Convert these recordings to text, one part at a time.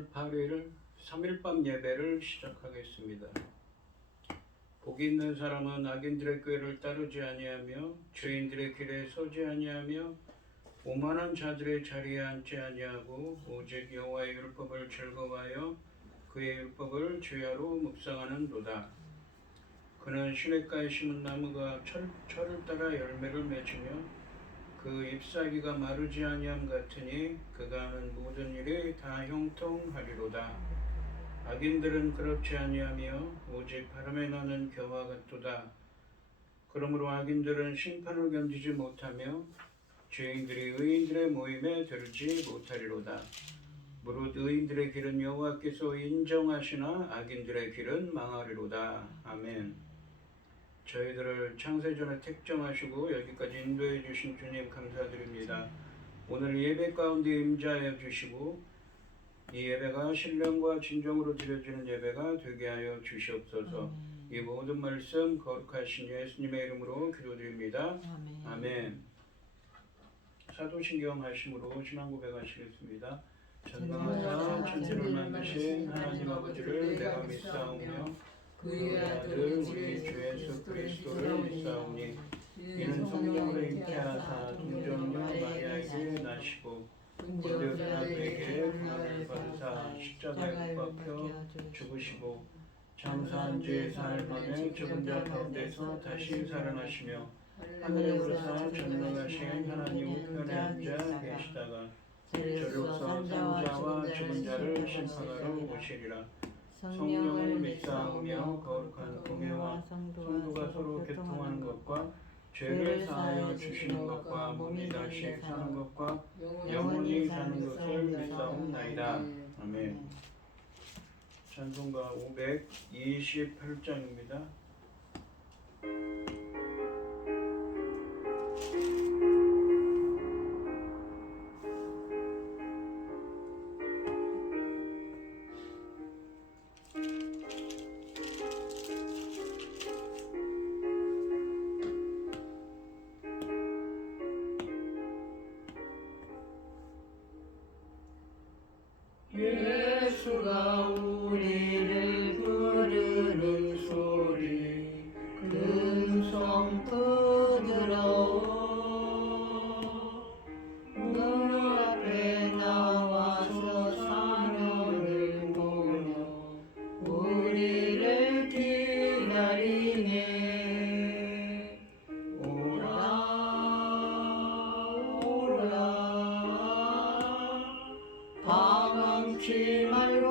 3월 8일 3일밤 예배를 시작하겠습니다. 복이 있는 사람은 악인들의 꾀를 따르지 아니하며 죄인들의 길에 서지 아니하며 오만한 자들의 자리에 앉지 아니하고 오직 여호와의 율법을 즐거워하여 그의 율법을 주야로 묵상하는도다. 그는 시냇가에 심은 나무가 철을 따라 열매를 맺으며 그 잎사귀가 마르지 아니함 같으니 그가 하는 모든 일이 다 형통하리로다. 악인들은 그렇지 아니하며 오직 바람에 나는 겨와 같도다. 그러므로 악인들은 심판을 견디지 못하며 죄인들이 의인들의 모임에 들지 못하리로다. 무릇 의인들의 길은 여호와께서 인정하시나 악인들의 길은 망하리로다. 아멘. 저희들을 창세전에 택정하시고 여기까지 인도해 주신 주님 감사드립니다. 오늘 예배 가운데 임재하여 주시고 이 예배가 신령과 진정으로 드려지는 예배가 되게 하여 주시옵소서. 이 모든 말씀 거룩하신 예수님의 이름으로 기도드립니다. 아멘. 사도신경 하심으로 신앙 고백하시겠습니다. 전능하사 천지를 만드신 하나님 아버지를 내가 믿사오며 그의 아들 우리 주 예수 그리스도를 믿사오니 이는 성령으로 잉태하사 동정녀 마리아에게 나시고 본디오 빌라도에게 고난을 받으사 십자가에 못 박혀 죽으시고 장사한 지 사흘 만에 죽은 자 가운데서 다시 살아나시며 하늘에 오르사 전능하신 하나님 우편에 앉아 계시다가 저로서 산자와 죽은 자를 심판하러 오시리라. 성령을 믿사오며 거룩한 공예와 성도가 서로 교통하는 것과 죄를 사하여 주시는 것과 몸이 다시 사는 것과 영원히 사는 것을 믿사옵나이다. 아멘. 찬송가 528장입니다. 예수가 우리를 부르는 소리 큰 성 부드러워 그 앞에 나와서 사명을 보며 우리를 기다리네. 오라 오라 방황치 말고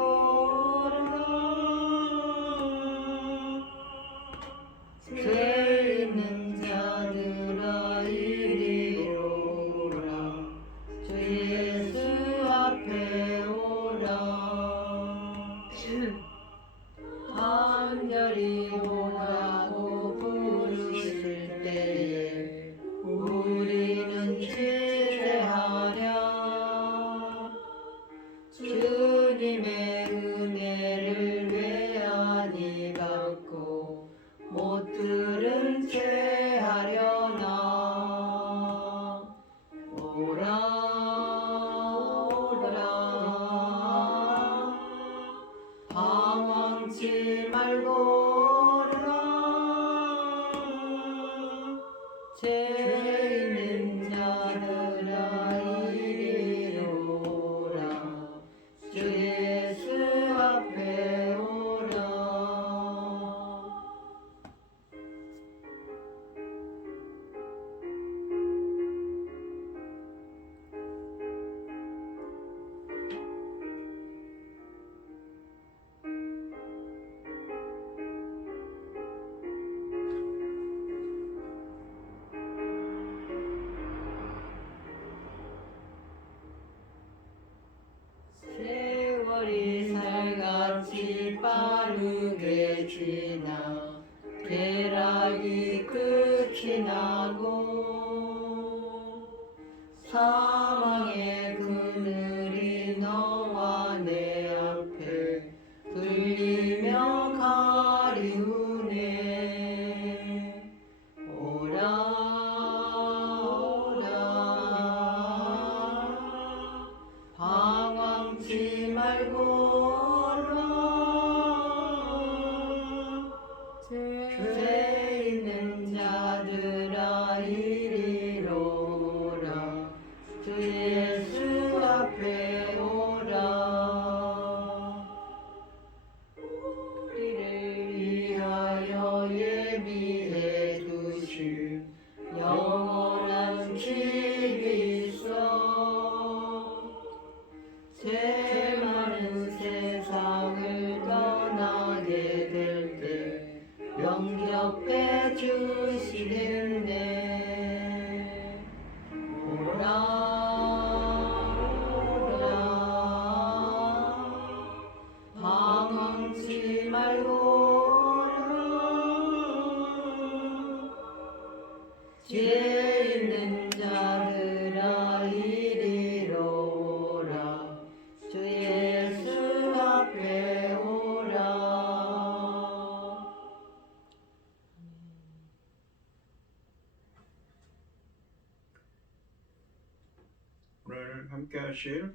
함께 하실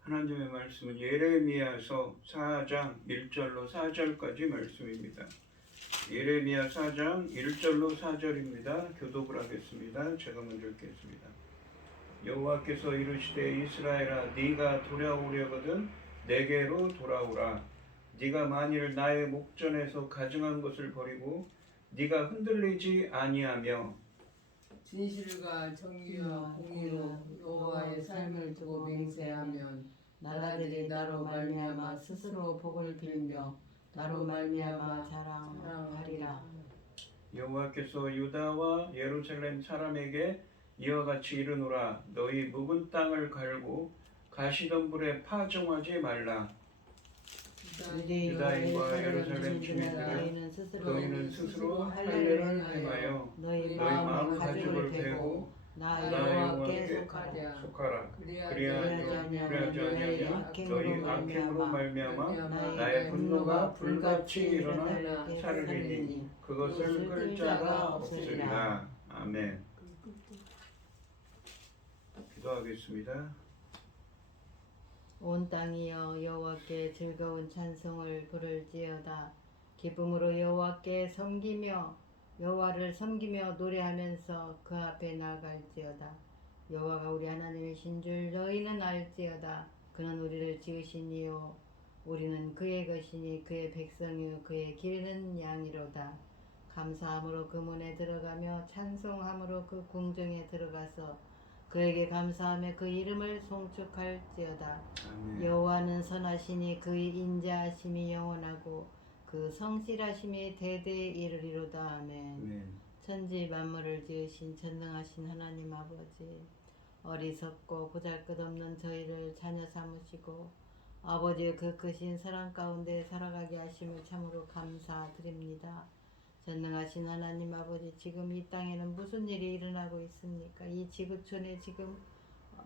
하나님의 말씀은 예레미야서 4장 1절로 4절까지 말씀입니다. 예레미야 4장 1절로 4절입니다. 교독을 하겠습니다. 제가 먼저 읽겠습니다. 여호와께서 이르시되 이스라엘아 네가 돌아오려거든 내게로 돌아오라. 네가 만일 나의 목전에서 가증한 것을 버리고 네가 흔들리지 아니하며 진실과 정의와 공의로 여호와의 삶을 두고 맹세하면 나라들이 나로 말미암아 스스로 복을 빌며 나로 말미암아 자랑하리라. 여호와께서 유다와 예루살렘 사람에게 이와 같이 이르노라. 너희 묵은 땅을 갈고 가시덤불에 파종하지 말라. 유다인과 예루살렘 주민들은 너희는 스스로 할례를 행하여 너희 마음 가죽을 베고 나 여호와께 속하라. 그리하지 아니하면 너희 악행으로 말미암아 나의 분노가 불같이 일어나 사르리니 그것을 끌 자가 없으리라. 아멘. 기도하겠습니다. 온 땅이여 여호와께 즐거운 찬송을 부를지어다. 기쁨으로 여호와께 섬기며 여호와를 섬기며 노래하면서 그 앞에 나아갈지어다. 여호와가 우리 하나님이신 줄 너희는 알지어다. 그는 우리를 지으신 이요 우리는 그의 것이니 그의 백성이요 그의 기르는 양이로다. 감사함으로 그 문에 들어가며 찬송함으로 그 궁정에 들어가서 그에게 감사하며 그 이름을 송축할지어다. 여호와는 선하시니 그의 인자하심이 영원하고 그 성실하심이 대대에 이르리로다. 아멘. 천지 만물을 지으신 전능하신 하나님 아버지, 어리석고 보잘것없는 저희를 자녀 삼으시고 아버지의 그 크신 사랑 가운데 살아가게 하심을 참으로 감사드립니다. 전능하신 하나님 아버지, 지금 이 땅에는 무슨 일이 일어나고 있습니까? 이 지구촌에 지금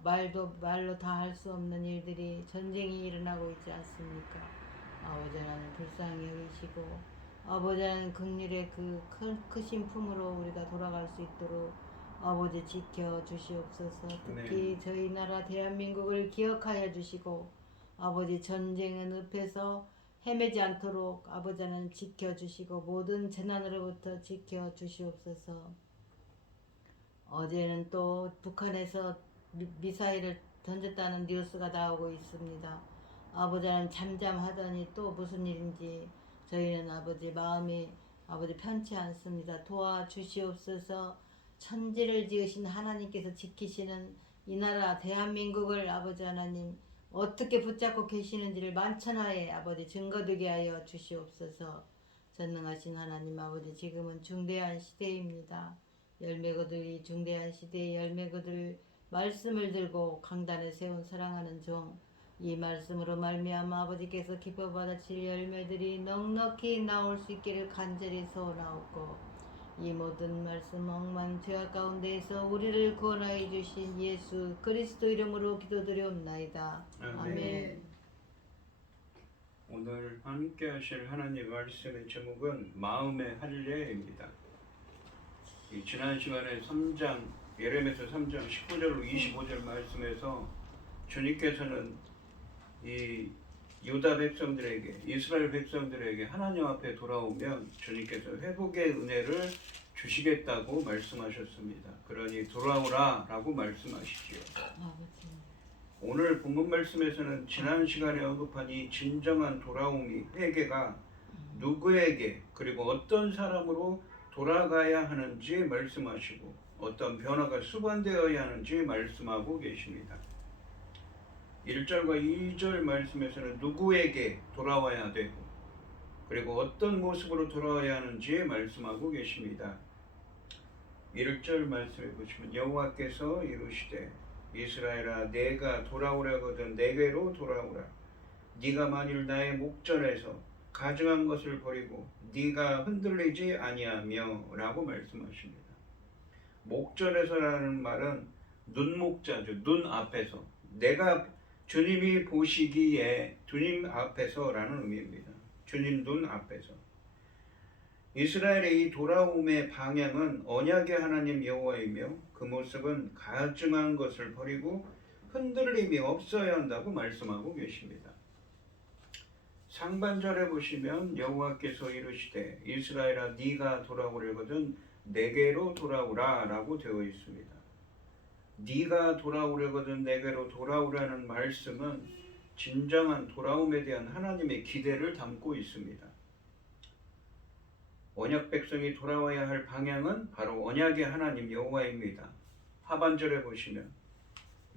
말로 다 할 수 없는 일들이, 전쟁이 일어나고 있지 않습니까? 아버지 하나님 불쌍히 여기시고 아버지 하나님 긍휼의 그 크신 품으로 우리가 돌아갈 수 있도록 아버지 지켜 주시옵소서. 특히 저희 나라 대한민국을 기억하여 주시고 아버지 전쟁의 늪에서 헤매지 않도록 아버지 하나님 지켜주시고 모든 재난으로부터 지켜주시옵소서. 어제는 또 북한에서 미사일을 던졌다는 뉴스가 나오고 있습니다. 아버지 하나님 잠잠하더니 또 무슨 일인지 저희는 아버지 마음이 아버지 편치 않습니다. 도와주시옵소서. 천지를 지으신 하나님께서 지키시는 이 나라 대한민국을 아버지 하나님 어떻게 붙잡고 계시는지를 만천하에 아버지 증거되게 하여 주시옵소서. 전능하신 하나님 아버지, 지금은 중대한 시대입니다. 열매거들이 중대한 시대의 열매거들 말씀을 들고 강단에 세운 사랑하는 종, 이 말씀으로 말미암아 아버지께서 기뻐 받으실 열매들이 넉넉히 나올 수 있기를 간절히 소원하옵고, 이 모든 말씀 억만 죄악 가운데에서 우리를 구원하여 주신 예수 그리스도 이름으로 기도드리옵나이다. 아멘. 오늘 함께 하실 하나님 말씀의 제목은 마음의 할례입니다. 지난 시간에 3장 예레미야서 3장 19절로 25절 말씀에서 주님께서는 이 유다 백성들에게, 이스라엘 백성들에게 하나님 앞에 돌아오면 주님께서 회복의 은혜를 주시겠다고 말씀하셨습니다. 그러니 돌아오라 라고 말씀하시지요. 오늘 본문 말씀에서는 지난 시간에 언급한 이 진정한 돌아옴이, 회개가 누구에게 그리고 어떤 사람으로 돌아가야 하는지 말씀하시고 어떤 변화가 수반되어야 하는지 말씀하고 계십니다. 1절과 2절 말씀에서는 누구에게 돌아와야 되고 그리고 어떤 모습으로 돌아와야 하는지 말씀하고 계십니다. 1절 말씀해 보시면 여호와께서 이르시되 이스라엘아 내가 돌아오려거든 내게로 돌아오라. 네가 만일 나의 목전에서 가증한 것을 버리고 네가 흔들리지 아니하며 라고 말씀하십니다. 목전에서라는 말은 눈목자죠. 눈 앞에서, 내가 주님이 보시기에 주님 앞에서라는 의미입니다. 주님 눈 앞에서. 이스라엘의 이 돌아옴의 방향은 언약의 하나님 여호와이며 그 모습은 가증한 것을 버리고 흔들림이 없어야 한다고 말씀하고 계십니다. 상반절에 보시면 여호와께서 이르시되 이스라엘아 네가 돌아오려거든 내게로 돌아오라 라고 되어 있습니다. 네가 돌아오려거든 내게로 돌아오라는 말씀은 진정한 돌아옴에 대한 하나님의 기대를 담고 있습니다. 언약 백성이 돌아와야 할 방향은 바로 언약의 하나님 여호와입니다. 하반절에 보시면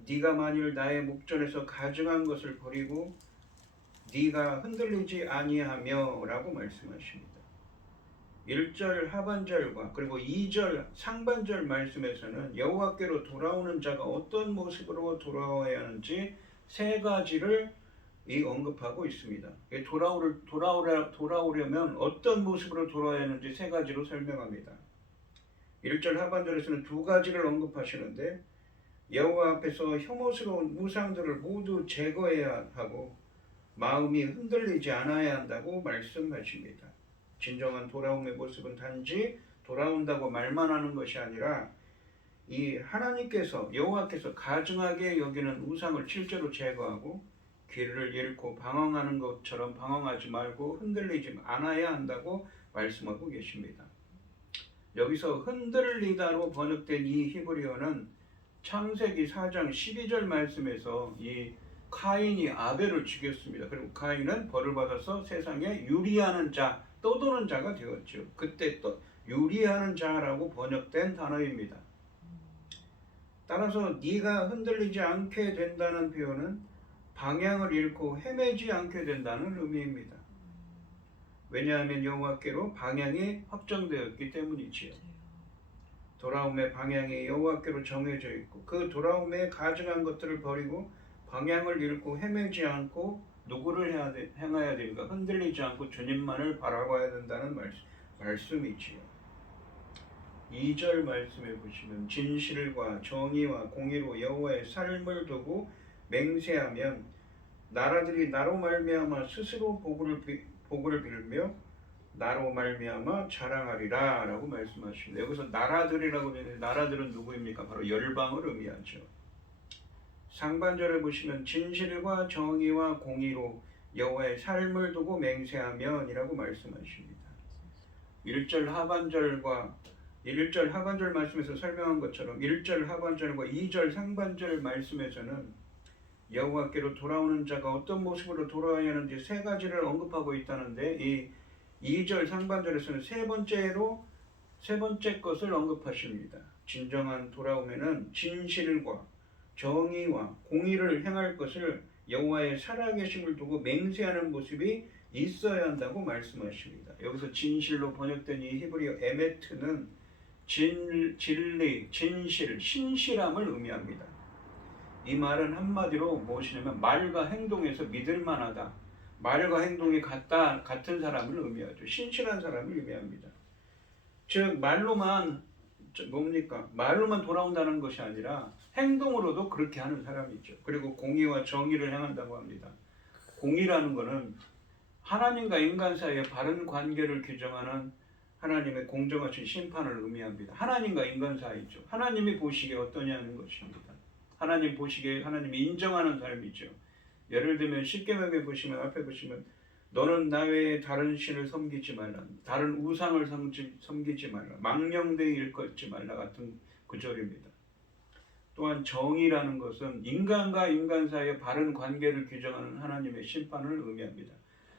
네가 만일 나의 목전에서 가증한 것을 버리고 네가 흔들리지 아니하며 라고 말씀하십니다. 1절 하반절과 그리고 2절 상반절 말씀에서는 여호와께로 돌아오는 자가 어떤 모습으로 돌아와야 하는지 세 가지를 언급하고 있습니다. 돌아오려면 어떤 모습으로 돌아와야 하는지 세 가지로 설명합니다. 1절 하반절에서는 두 가지를 언급하시는데 여호와 앞에서 혐오스러운 우상들을 모두 제거해야 하고 마음이 흔들리지 않아야 한다고 말씀하십니다. 진정한 돌아옴의 모습은 단지 돌아온다고 말만 하는 것이 아니라 이 하나님께서 여호와께서 가증하게 여기는 우상을 실제로 제거하고 귀를 잃고 방황하는 것처럼 방황하지 말고 흔들리지 않아야 한다고 말씀하고 계십니다. 여기서 흔들리다로 번역된 이 히브리어는 창세기 4장 12절 말씀에서 이 카인이 아벨을 죽였습니다. 그리고 카인은 벌을 받아서 세상에 유리하는 자, 떠도는 자가 되었죠. 그때 또 유리하는 자라고 번역된 단어입니다. 따라서 네가 흔들리지 않게 된다는 표현은 방향을 잃고 헤매지 않게 된다는 의미입니다. 왜냐하면 여호와께로 방향이 확정되었기 때문이지요. 돌아옴의 방향이 여호와께로 정해져 있고 그 돌아옴에 가증한 것들을 버리고 방향을 잃고 헤매지 않고 누구를 행해야 됩니까? 흔들리지 않고 주님만을 바라봐야 된다는 말씀이지요. 2절 말씀에 보시면 진실과 정의와 공의로 여호와의 삶을 두고 맹세하면 나라들이 나로 말미암아 스스로 복을 빌며 나로 말미암아 자랑하리라 라고 말씀하십니다. 여기서 나라들이라고 되는데 나라들은 누구입니까? 바로 열방을 의미하죠. 상반절에 보시면 진실과 정의와 공의로 여호와의 삶을 두고 맹세하면이라고 말씀하십니다. 1절 하반절 말씀에서 설명한 것처럼 1절 하반절과 2절 상반절 말씀에서는 여호와께로 돌아오는 자가 어떤 모습으로 돌아와야 하는지 세 가지를 언급하고 있다는데 이 2절 상반절에서는 세 번째 것을 언급하십니다. 진정한 돌아옴에는 진실과 정의와 공의를 행할 것을 여호와의 살아계심을 두고 맹세하는 모습이 있어야 한다고 말씀하십니다. 여기서 진실로 번역된 이 히브리어 에메트는 진리, 진실, 신실함을 의미합니다. 이 말은 한마디로 무엇이냐면 말과 행동에서 믿을만하다, 말과 행동이 같은 사람을 의미하죠. 신실한 사람을 의미합니다. 즉 말로만 돌아온다는 것이 아니라 행동으로도 그렇게 하는 사람이죠. 그리고 공의와 정의를 행한다고 합니다. 공의라는 것은 하나님과 인간 사이의 바른 관계를 규정하는 하나님의 공정하신 심판을 의미합니다. 하나님과 인간 사이죠. 하나님이 보시기에 어떠냐는 것입니다. 하나님 보시기에 하나님이 인정하는 삶이죠. 예를 들면 십계명에 보시면 앞에 보시면 너는 나 외에 다른 신을 섬기지 말라, 다른 우상을 섬기지 말라, 망령되이 일컫지 말라 같은 구절입니다. 또한 정의라는 것은 인간과 인간 사이의 바른 관계를 규정하는 하나님의 심판을 의미합니다.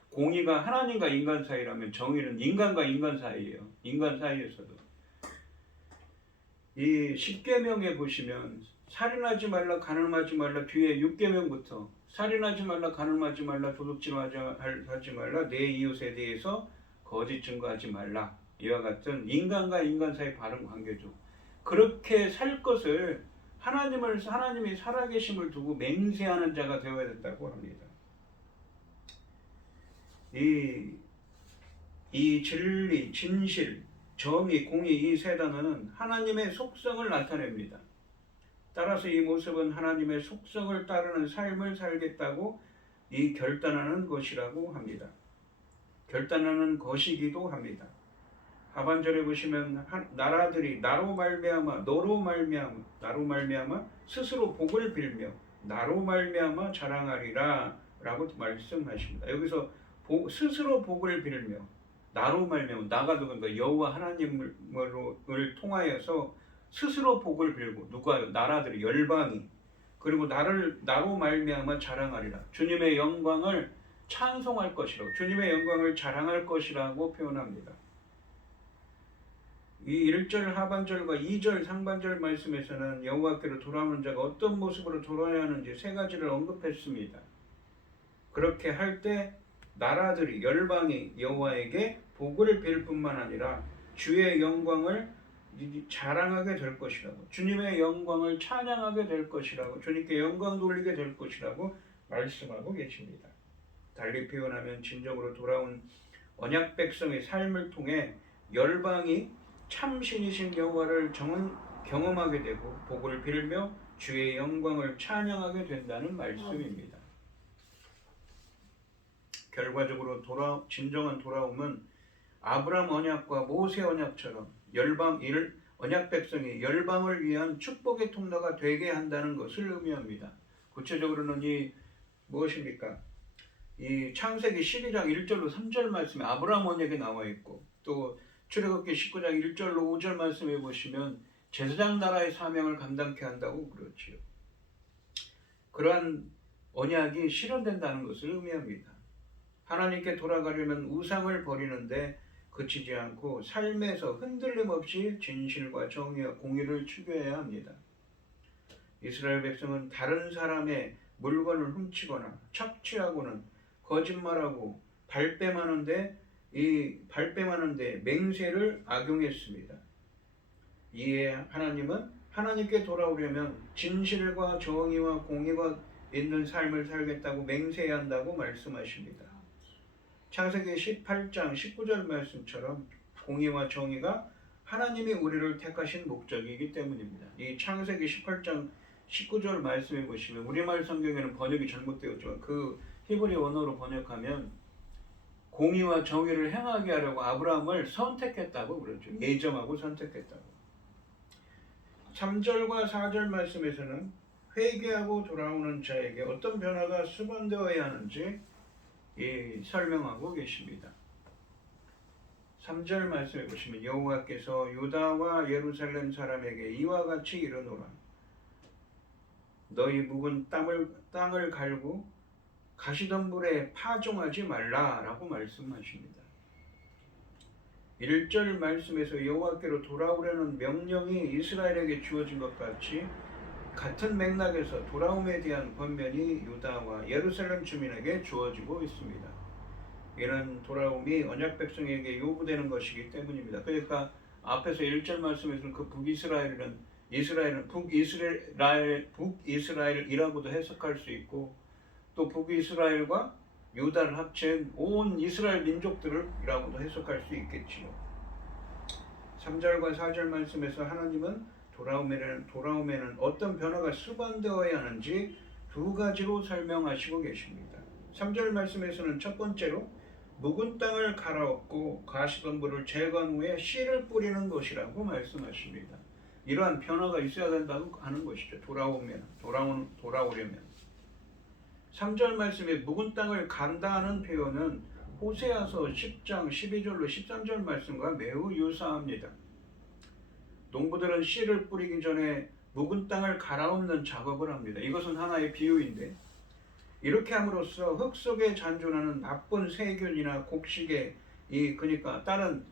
공의가 하나님과 인간 사이라면 정의는 인간과 인간 사이예요. 인간 사이에서도. 이 십계명에 보시면 살인하지 말라, 간음하지 말라, 뒤에 6계명부터 살인하지 말라, 간음하지 말라, 도둑질하지 말라, 내 이웃에 대해서 거짓 증거하지 말라, 이와 같은 인간과 인간 사이 바른 관계죠. 그렇게 살 것을 하나님이 살아계심을 두고 맹세하는 자가 되어야 된다고 합니다. 이 진리, 진실, 정의, 공의 이 세 단어는 하나님의 속성을 나타냅니다. 따라서 이 모습은 하나님의 속성을 따르는 삶을 살겠다고 결단하는 것이라고 합니다. 결단하는 것이기도 합니다. 하반절에 보시면 나라들이 나로 말미암아 스스로 복을 빌며 나로 말미암아 자랑하리라 라고 말씀하십니다. 여기서 스스로 복을 빌며 나로 말미암아, 나가 누군가 여호와 하나님을 통하여서 스스로 복을 빌고, 누가요? 나라들이, 열방이, 그리고 나로 말미암아 자랑하리라. 주님의 영광을 찬송할 것이라고, 주님의 영광을 자랑할 것이라고 표현합니다. 이 1절 하반절과 2절 상반절 말씀에서는 여호와께로 돌아오는 자가 어떤 모습으로 돌아야 하는지 세 가지를 언급했습니다. 그렇게 할 때 나라들이, 열방이 여호와에게 복을 빌 뿐만 아니라 주의 영광을 자랑하게 될 것이라고, 주님의 영광을 찬양하게 될 것이라고, 주님께 영광 돌리게 될 것이라고 말씀하고 계십니다. 달리 표현하면 진정으로 돌아온 언약 백성의 삶을 통해 열방이 참신이신 여호와를 경험하게 되고 복을 빌며 주의 영광을 찬양하게 된다는 말씀입니다. 결과적으로 진정한 돌아옴은 아브라함 언약과 모세 언약처럼 언약 백성이 열방을 위한 축복의 통로가 되게 한다는 것을 의미합니다. 구체적으로는 무엇입니까? 이 창세기 12장 1절로 3절 말씀에 아브라함 언약이 나와 있고, 또 출애굽기 19장 1절로 5절 말씀에 보시면 제사장 나라의 사명을 감당케 한다고 그렇지요. 그러한 언약이 실현된다는 것을 의미합니다. 하나님께 돌아가려면 우상을 버리는데 그치지 않고 삶에서 흔들림 없이 진실과 정의와 공의를 추구해야 합니다. 이스라엘 백성은 다른 사람의 물건을 훔치거나 착취하고는 거짓말하고 발뺌하는데 맹세를 악용했습니다. 이에 하나님은 하나님께 돌아오려면 진실과 정의와 공의가 있는 삶을 살겠다고 맹세해야 한다고 말씀하십니다. 창세기 18장 19절 말씀처럼 공의와 정의가 하나님이 우리를 택하신 목적이기 때문입니다. 이 창세기 18장 19절 말씀해 보시면, 우리말 성경에는 번역이 잘못되었지만 그 히브리 원어로 번역하면 공의와 정의를 행하게 하려고 아브라함을 선택했다고 그러죠. 예정하고 선택했다고. 3절과 4절 말씀에서는 회개하고 돌아오는 자에게 어떤 변화가 수반되어야 하는지 설명하고 계십니다. 3절 말씀해 보시면 여호와께서 유다와 예루살렘 사람에게 이와 같이 이르노라. 너희 묵은 땅을 갈고 가시덤불에 파종하지 말라라고 말씀하십니다. 1절 말씀에서 여호와께로 돌아오려는 명령이 이스라엘에게 주어진 것 같이 같은 맥락에서 돌아옴에 대한 권면이 유다와 예루살렘 주민에게 주어지고 있습니다. 이는 돌아옴이 언약 백성에게 요구되는 것이기 때문입니다. 그러니까 앞에서 1절 말씀에서는 그 북이스라엘이라고도 해석할 수 있고, 또 북이스라엘과 유다를 합친 온 이스라엘 민족들이라고도 해석할 수 있겠지요. 3절과 4절 말씀에서 하나님은 돌아오면은 어떤 변화가 수반되어야 하는지 두 가지로 설명하시고 계십니다. 3절 말씀에서는 첫 번째로 묵은 땅을 갈아엎고 가시덤불을 제거한 후에 씨를 뿌리는 것이라고 말씀하십니다. 이러한 변화가 있어야 된다고 하는 것이죠. 돌아오려면. 3절 말씀에 묵은 땅을 간다는 표현은 호세아서 10장 12절로 13절 말씀과 매우 유사합니다. 농부들은 씨를 뿌리기 전에 묵은 땅을 갈아엎는 작업을 합니다. 이것은 하나의 비유인데, 이렇게 함으로써 흙 속에 잔존하는 나쁜 세균이나 곡식에 그러니까 다른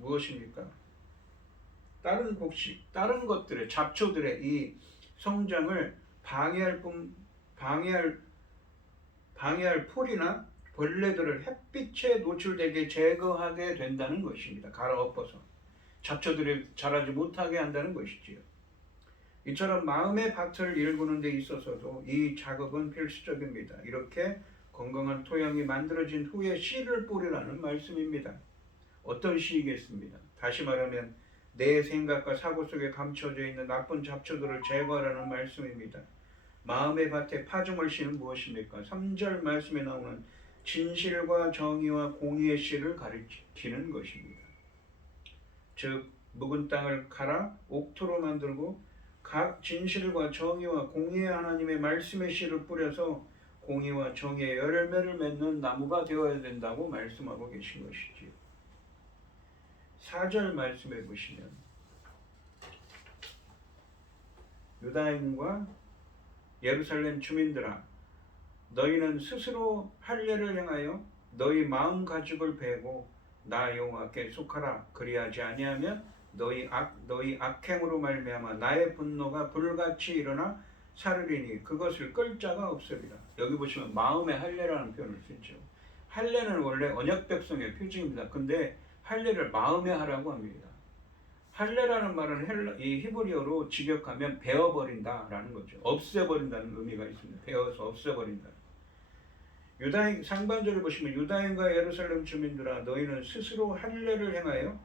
무엇입니까? 다른 곡식, 다른 것들의 잡초들의 이 성장을 방해할 풀이나 벌레들을 햇빛에 노출되게 제거하게 된다는 것입니다. 갈아엎어서 잡초들이 자라지 못하게 한다는 것이지요. 이처럼 마음의 밭을 일구는 데 있어서도 이 작업은 필수적입니다. 이렇게 건강한 토양이 만들어진 후에 씨를 뿌리라는 말씀입니다. 어떤 씨이겠습니다. 다시 말하면 내 생각과 사고 속에 감춰져 있는 나쁜 잡초들을 제거하라는 말씀입니다. 마음의 밭에 파종할 씨는 무엇입니까? 3절 말씀에 나오는 진실과 정의와 공의의 씨를 가리키는 것입니다. 즉 묵은 땅을 갈아 옥토로 만들고 각 진실과 정의와 공의의 하나님의 말씀의 씨를 뿌려서 공의와 정의의 열매를 맺는 나무가 되어야 된다고 말씀하고 계신 것이지요. 4절 말씀해 보시면 유다인과 예루살렘 주민들아 너희는 스스로 할례를 행하여 너희 마음 가죽을 베고 나 여호와께 속하라. 그리하지 아니하면 너희 악행으로 말미암아 나의 분노가 불같이 일어나 사르리니 그것을 끌 자가 없으리라. 여기 보시면 마음의 할례라는 표현을 쓰죠. 할례는 원래 언약 백성의 표징입니다. 근데 할례를 마음에 하라고 합니다. 할례라는 말은 이 히브리어로 직역하면 베어버린다라는 거죠. 없애버린다는 의미가 있습니다. 베어서 없애버린다. 유다인 상반절을 보시면 유다인과 예루살렘 주민들아 너희는 스스로 할례를 행하여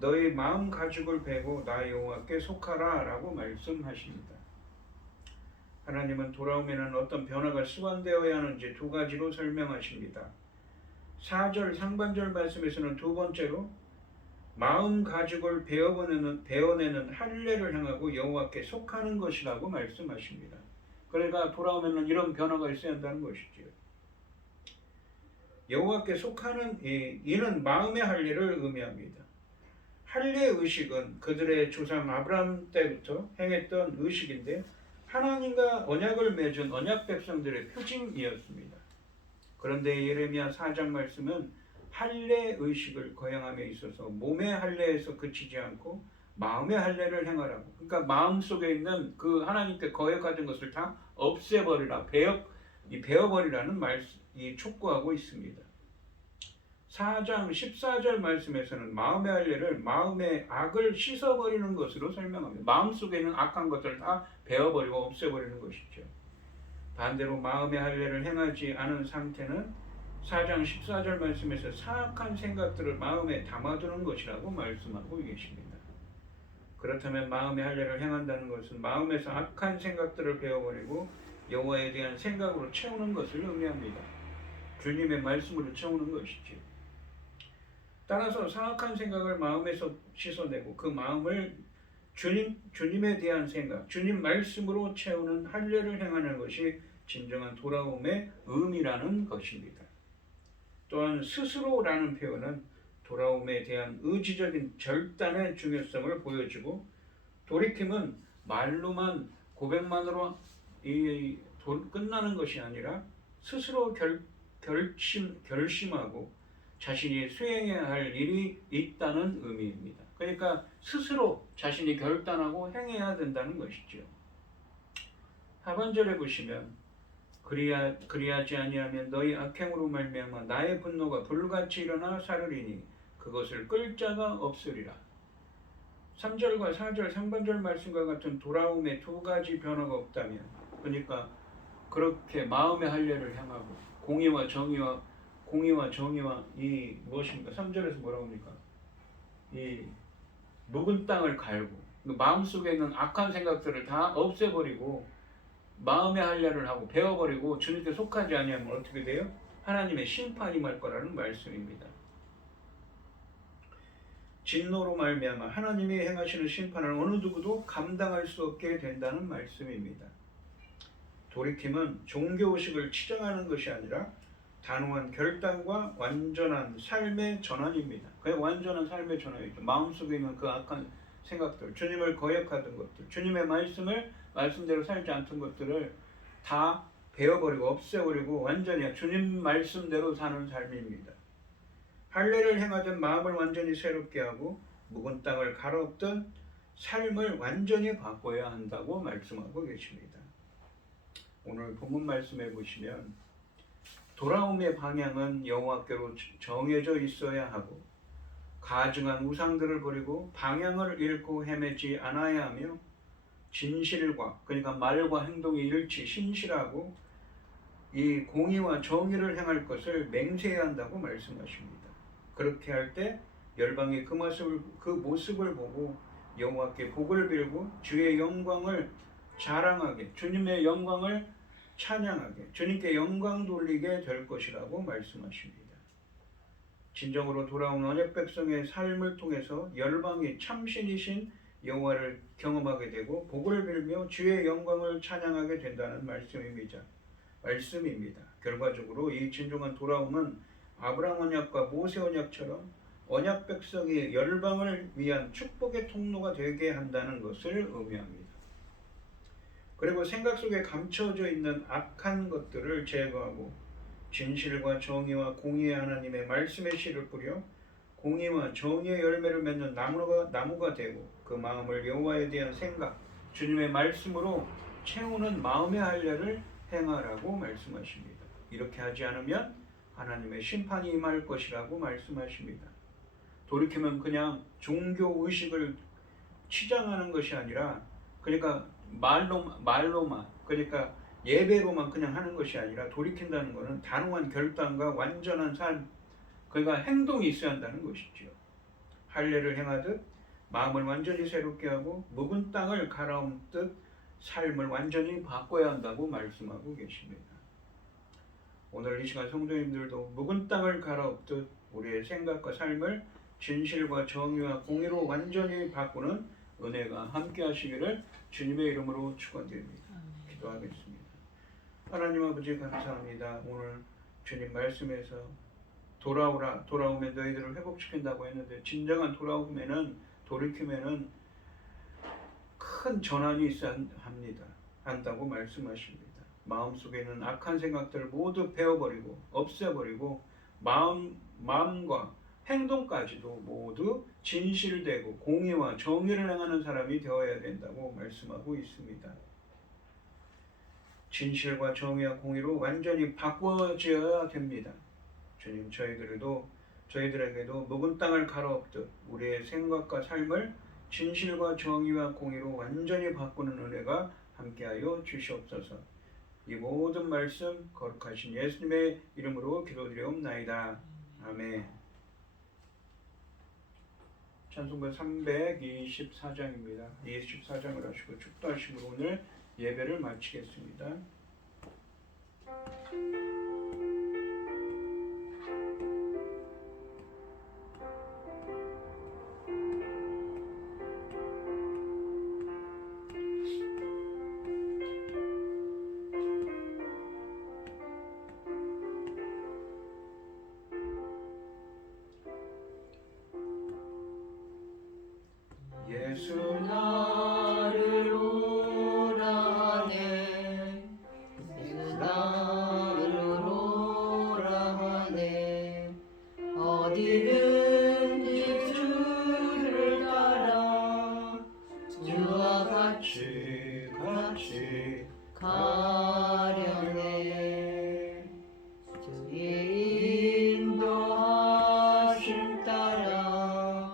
너희 마음 가죽을 베고 나 여호와께 속하라 라고 말씀하십니다. 하나님은 돌아오면은 어떤 변화가 수반되어야 하는지 두 가지로 설명하십니다. 4절 상반절 말씀에서는 두 번째로 마음 가죽을 베어내는 할례를 행하고 여호와께 속하는 것이라고 말씀하십니다. 그러니까 돌아오면은 이런 변화가 있어야 한다는 것이지요. 여호와께 속하는 이는 마음의 할례를 의미합니다. 할례 의식은 그들의 조상 아브라함 때부터 행했던 의식인데 하나님과 언약을 맺은 언약 백성들의 표징이었습니다. 그런데 예레미야 4장 말씀은 할례 의식을 거행함에 있어서 몸의 할례에서 그치지 않고 마음의 할례를 행하라고. 그러니까 마음속에 있는 그 하나님께 거역하던 것을 다 없애버리라. 베어버리라는 말씀이 촉구하고 있습니다. 4장 14절 말씀에서는 마음의 할례를 마음의 악을 씻어버리는 것으로 설명합니다. 마음속에 있는 악한 것을 다 베어버리고 없애버리는 것이죠. 반대로 마음의 할례를 행하지 않은 상태는 4장 14절 말씀에서 사악한 생각들을 마음에 담아두는 것이라고 말씀하고 계십니다. 그렇다면 마음의 할례를 행한다는 것은 마음에서 악한 생각들을 베어버리고 여호와에 대한 생각으로 채우는 것을 의미합니다. 주님의 말씀으로 채우는 것이죠. 따라서 사악한 생각을 마음에서 씻어내고 그 마음을 주님에 대한 생각, 주님 말씀으로 채우는 할례를 행하는 것이 진정한 돌아옴의 의미라는 것입니다. 또한 스스로라는 표현은 돌아옴에 대한 의지적인 결단의 중요성을 보여주고 돌이킴은 말로만 고백만으로 끝나는 것이 아니라 스스로 결심하고 자신이 수행해야 할 일이 있다는 의미입니다. 그러니까 스스로 자신이 결단하고 행해야 된다는 것이죠. 하반절에 보시면 그리하지 아니하면 너희 악행으로 말미암아 나의 분노가 불같이 일어나 사르리니 그것을 끌 자가 없으리라. 3절과 4절 상반절 말씀과 같은 돌아옴의 두 가지 변화가 없다면 그러니까 그렇게 마음의 할례를 행하고 공의와 정의와 이 무엇입니까? 3절에서 뭐라고 합니까? 이 묵은 땅을 갈고 마음속에 있는 악한 생각들을 다 없애버리고 마음의 할례를 하고 베어버리고 주님께 속하지 아니하면 어떻게 돼요? 하나님의 심판이 임할 거라는 말씀입니다. 진노로 말미암아 하나님이 행하시는 심판을 어느 누구도 감당할 수 없게 된다는 말씀입니다. 돌이킴은 종교의식을 치장하는 것이 아니라 단호한 결단과 완전한 삶의 전환입니다. 그게 완전한 삶의 전환이죠. 마음속에 있는 그 악한 생각들, 주님을 거역하던 것들, 주님의 말씀대로 살지 않던 것들을 다 베어버리고 없애버리고 완전히 주님 말씀대로 사는 삶입니다. 할례를 행하던 마음을 완전히 새롭게 하고 묵은 땅을 갈아엎던 삶을 완전히 바꿔야 한다고 말씀하고 계십니다. 오늘 본문 말씀해 보시면 돌아옴의 방향은 여호와께로 정해져 있어야 하고 가증한 우상들을 버리고 방향을 잃고 헤매지 않아야 하며 진실과 그러니까 말과 행동이 일치 신실하고 이 공의와 정의를 행할 것을 맹세해야 한다고 말씀하십니다. 그렇게 할 때 열방이 그 모습을 보고 여호와께 복을 빌고 주의 영광을 자랑하게 주님의 영광을 찬양하게 주님께 영광 돌리게 될 것이라고 말씀하십니다. 진정으로 돌아온 언약 백성의 삶을 통해서 열방이 참신이신 여호와를 경험하게 되고 복을 빌며 주의 영광을 찬양하게 된다는 말씀입니다. 결과적으로 이 진정한 돌아옴은 아브라함 언약과 모세 언약처럼 언약 백성이 열방을 위한 축복의 통로가 되게 한다는 것을 의미합니다. 그리고 생각 속에 감춰져 있는 악한 것들을 제거하고 진실과 정의와 공의의 하나님의 말씀의 씨를 뿌려 공의와 정의의 열매를 맺는 나무가 되고 그 마음을 여호와에 대한 생각, 주님의 말씀으로 채우는 마음의 할례를 행하라고 말씀하십니다. 이렇게 하지 않으면 하나님의 심판이 임할 것이라고 말씀하십니다. 돌이키면 그냥 종교 의식을 치장하는 것이 아니라, 그러니까 말로만, 그러니까 예배로만 그냥 하는 것이 아니라, 돌이킨다는 것은 단호한 결단과 완전한 삶, 그러니까 행동이 있어야 한다는 것이죠. 할례를 행하듯 마음을 완전히 새롭게 하고 묵은 땅을 갈아엎듯 삶을 완전히 바꿔야 한다고 말씀하고 계십니다. 오늘 이 시간 성도님들도 묵은 땅을 갈아엎듯 우리의 생각과 삶을 진실과 정의와 공의로 완전히 바꾸는 은혜가 함께 하시기를 주님의 이름으로 축원드립니다. 기도하겠습니다. 하나님 아버지 감사합니다. 오늘 주님 말씀에서 돌아오면 너희들을 회복시킨다고 했는데, 진정한 돌이킴에는 큰 전환이 있어야 한다고 말씀하십니다. 마음속에 있는 악한 생각들을 모두 베어버리고 없애버리고 마음과 행동까지도 모두 진실되고 공의와 정의를 행하는 사람이 되어야 된다고 말씀하고 있습니다. 진실과 정의와 공의로 완전히 바꿔져야 됩니다. 주님, 저희들에게도 묵은 땅을 갈아엎듯 우리의 생각과 삶을 진실과 정의와 공의로 완전히 바꾸는 은혜가 함께하여 주시옵소서. 이 모든 말씀 거룩하신 예수님의 이름으로 기도드리옵나이다. 아멘. 찬송가 324장입니다. 24장을 하시고 축도하심으로 오늘 예배를 마치겠습니다. 예수 나를 오라 하네, 예수 나를 오라 하네. 어디든지 주를 따라 주와 같이 가려네. 주의 인도하심 따라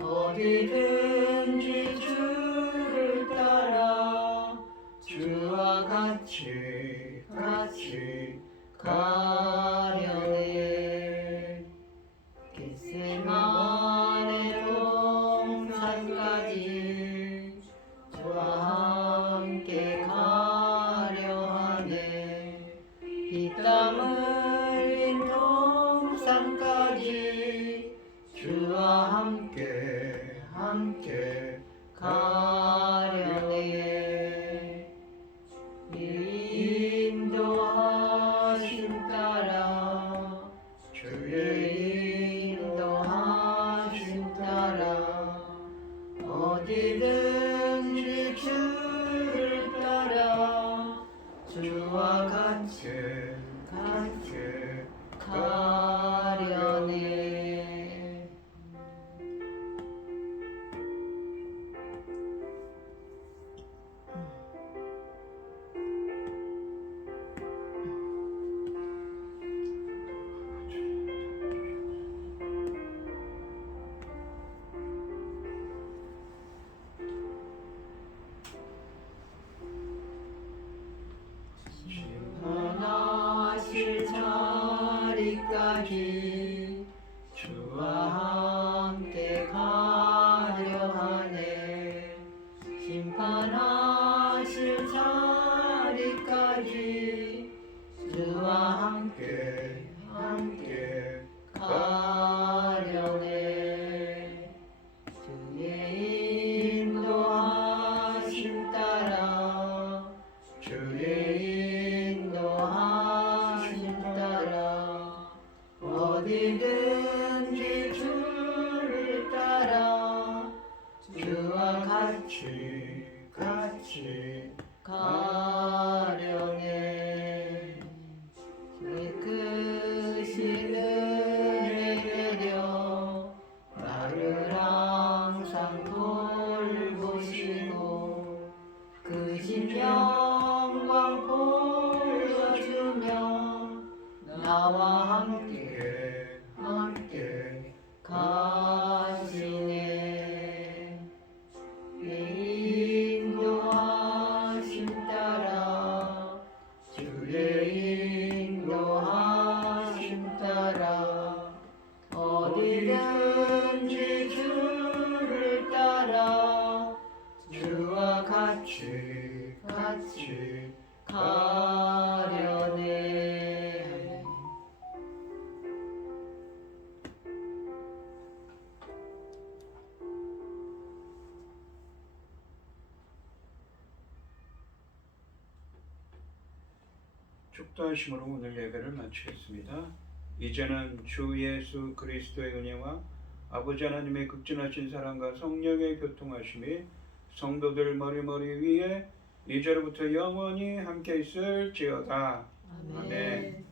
어디든지 주를 따라 주와 같이 가려네. 겟세마네 동산까지 주와 함께 가려 하네. 피땀 흘린 동산까지 주와 함께 가려네. 인도하심 따라 주의 인도하심 따라 어디든지 주를 따라 주와 같이 가려네. 심판하실 자리까지 주와 함께 가려 하네. 심판하실 자리까지 주와 함께 가려 가려네 주의 인도하심 따라 주의 인도하심 따라 어디든지 주를 따라 주와 같이 가려네 주의 크신 은혜 내려 나를 항상 돌보시고 크신 영광 보여주며 나와 함께 가시네 주의 인도하심 따라 주의 인도하심 따라 어디든지 주를 따라 주와 같이 가려네 축도하심으로 오늘 예배를 마치겠습니다. 이제는 주 예수 그리스도의 은혜와 아버지 하나님의 극진하신 사랑과 성령의 교통하심이 성도들 머리 위에 이제로부터 영원히 함께 있을지어다. 아멘.